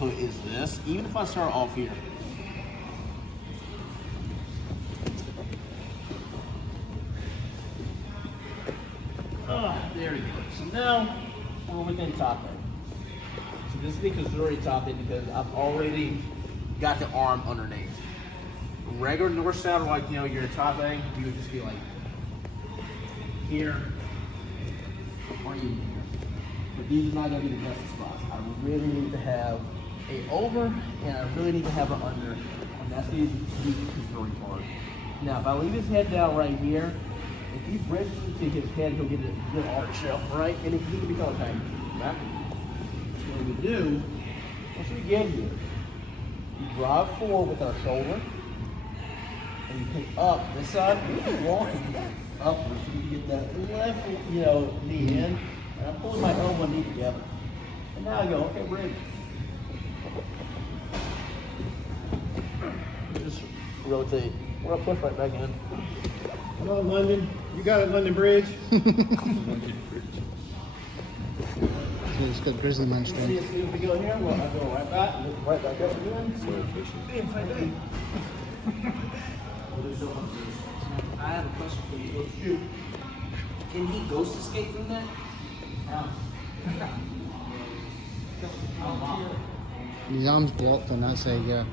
also is this. Even if I start off here. There we go. So now we're within top end. So this is because it's already top end because I've already got the arm underneath. Regular north south, like you're top end, you would just be like here or even here. But these are not gonna be the best spots. I really need to have a over and I really need to have an under. And that's the very hard. Now if I leave his head down right here, if he bridges into his head, he'll get a good arch, right? And he can become okay. Right? So what we do, once we get here, you drive forward with our shoulder, and you pick up this side, walking upwards so you can get that left, knee in, and I'm pulling my elbow and knee together. And now I go, okay, bridge. Just rotate. We're gonna push right back in. Hello, London. You got it, London Bridge. It's got Grizzly Man See strength. if we go here, well, I go right back up again. I have a question for you. Shoot. Can he ghost escape from that? His arm's blocked on that side, yeah.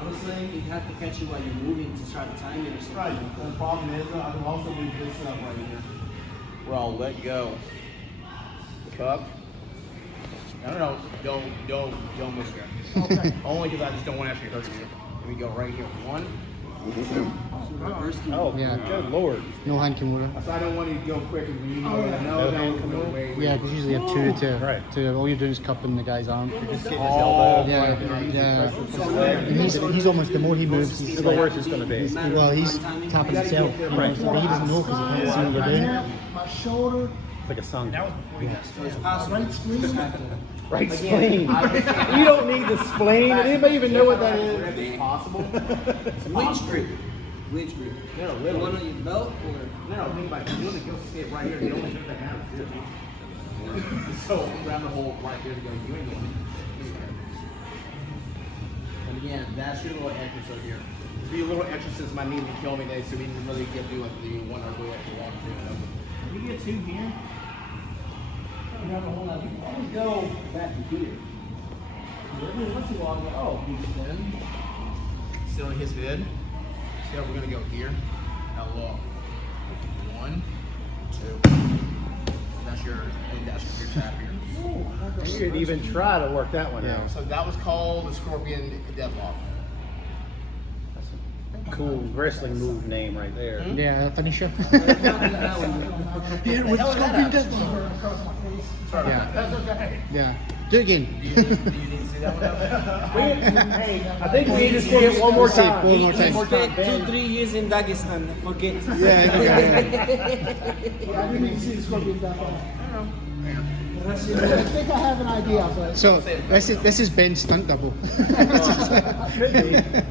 Honestly, you have to catch it while you're moving to try to time it. Right. The problem is, I can also do this stuff right here. Where I'll let go. Cup. No, don't miss there. Okay. Only because I just don't want to actually hurt you. Let me go right here. 1, 2. Oh, Yeah. good lord. No hand kimura. So I don't want you to go quick and you Oh, yeah. no, wait. Yeah, because usually you have two to Right. all you're doing is cupping the guy's arm. Just getting his elbow. Yeah, yeah. And he's almost, the more he moves, he's The worse it's going to be. well, he's tapping himself, but he doesn't know because he can't see what we're doing. My shoulder, It's like a song. right spleen. Right spleen. You don't need the spleen. Did anybody even know what that is? It's possible. Which grip? Which grip? No, The literally. one on your belt or? No, think about it. You're doing the ghost escape right here. You don't want to the hand. So I'm grabbing the hole right here to go. You ain't going. And again, that's your little entrance over here. Just be a little extra since my knee would kill me today, so we didn't really get to like the one or go after one, two. If you get two here, you have a whole lot. You can always go back to here. Every once in a while, I go, oh, he's in. Still in his head. So we're gonna go here. Now look. 1, 2. That's your tap here. You could even try to work that one out. So that was called the Scorpion Deadlock. Cool wrestling move name right there. Yeah, finisher. Yeah, with Scorpion Deadlock. Yeah. That's okay. Yeah. Do it again. Do you need to see that one? Hey, I think we need to see it one more time. One more time. He spent 2-3 years in Dagestan. Forget. Yeah, okay. Yeah, I didn't even see the Scorpion Deadlock. I think I have an idea, but So this is Ben's stunt double.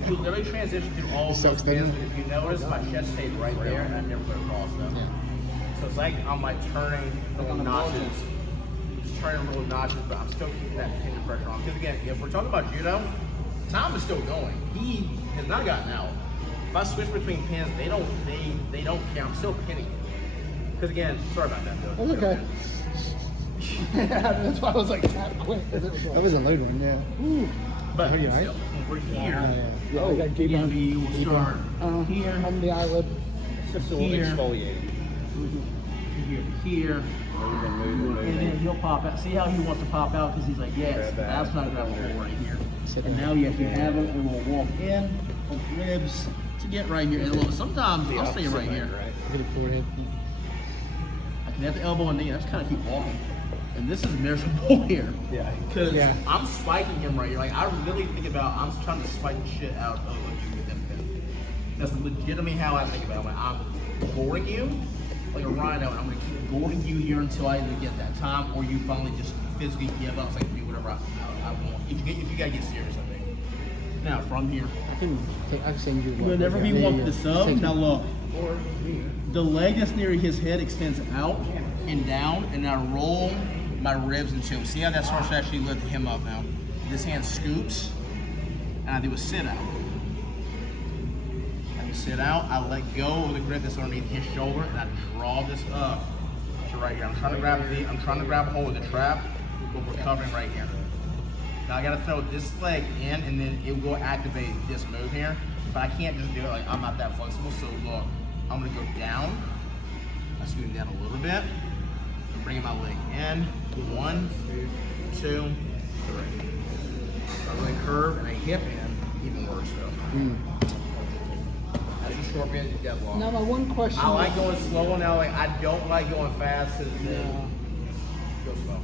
You literally transition through all It of sucks, those doesn't pins, but if you notice, my chest stayed right there, and I never put it across them. Yeah. So it's like I'm like turning little notches, just turning little notches, but I'm still keeping that tension pressure on. Because again, if we're talking about judo, Tom is still going. He has not gotten out. If I switch between pins, they don't count. I'm still pinning. Because again, sorry about that. Though. that's okay. That's why I was like that quick. That was a loud one, yeah. But Are you still, we're here. Yeah, I got deep Again, on. we will start here. On the eyelid. Just a little Here. exfoliating. Here. And then he'll pop out. See how he wants to pop out because he's like, yes, Grab that. that's not enough hole right here. Sit And down. now yes, you have him, and we'll walk in with ribs to get right here. And look, sometimes I'll stay right here. Look at the forehead. I can have the elbow and knee. I just kind of keep walking. And this is miserable here. Yeah. Because Yeah. I'm spiking him right here. Like, I really think about, I'm trying to spike the shit out of you with them pins. That's legitimately how I think about it. When I'm goring you, like a rhino, and I'm going to keep goring you here until I either get that time or you finally just physically give up. It's like, do whatever I want. If you got to get serious, I think. Now, from here. I can send you one. Whenever we Yeah, walk yeah. the sub, Take now it. look. The leg that's near his head extends out and down, and I roll my ribs into him. See how that starts to actually lift him up now? this hand scoops, and I do a sit out. Sit out, I let go of the grip that's underneath his shoulder, and I draw this up to right here. I'm trying to grab a hold of the trap, but we're covering right here. Now I gotta throw this leg in, and then it will activate this move here. But I can't just do it, like I'm not that flexible. So look, I'm gonna go down. I scoot him down a little bit. I'm bringing my leg in. 1, 2, 3. I really curve and I hip in, even worse though. As a short bend, dead long. Now my one question. I like going slow now. Like I don't like going fast because go slow.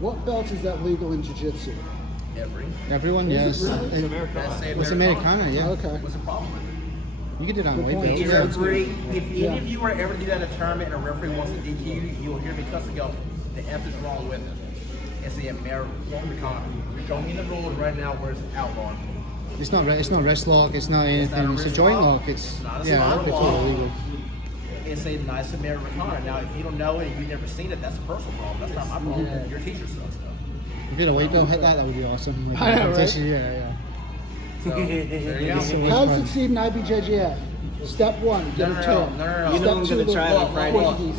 What belt is that legal in jiu-jitsu? Everyone, yes. Really? It's Americana, yeah. Okay. What's the problem with it? You can do that on weight point. belts. If any of you are ever do that in a tournament and a referee wants to DQ you, you'll hear me cuss and go, the F is wrong with it. It's the Americana. You're showing me the rules right now where it's outlawed. It's not wrist lock. It's not anything. It's a joint lock. It's not a yeah. spot It's lock. all illegal. It's a nice Americana. Now, if you don't know it and you've never seen it, that's a personal problem. That's not my problem. Your teacher says so. If you had a weight belt hit that would be awesome. Like, I know, right? competition, yeah. So, there you go. How to succeed in IBJJF? Step 1, get a tail. No. You know I'm Step gonna 2, try the on Friday. quickies.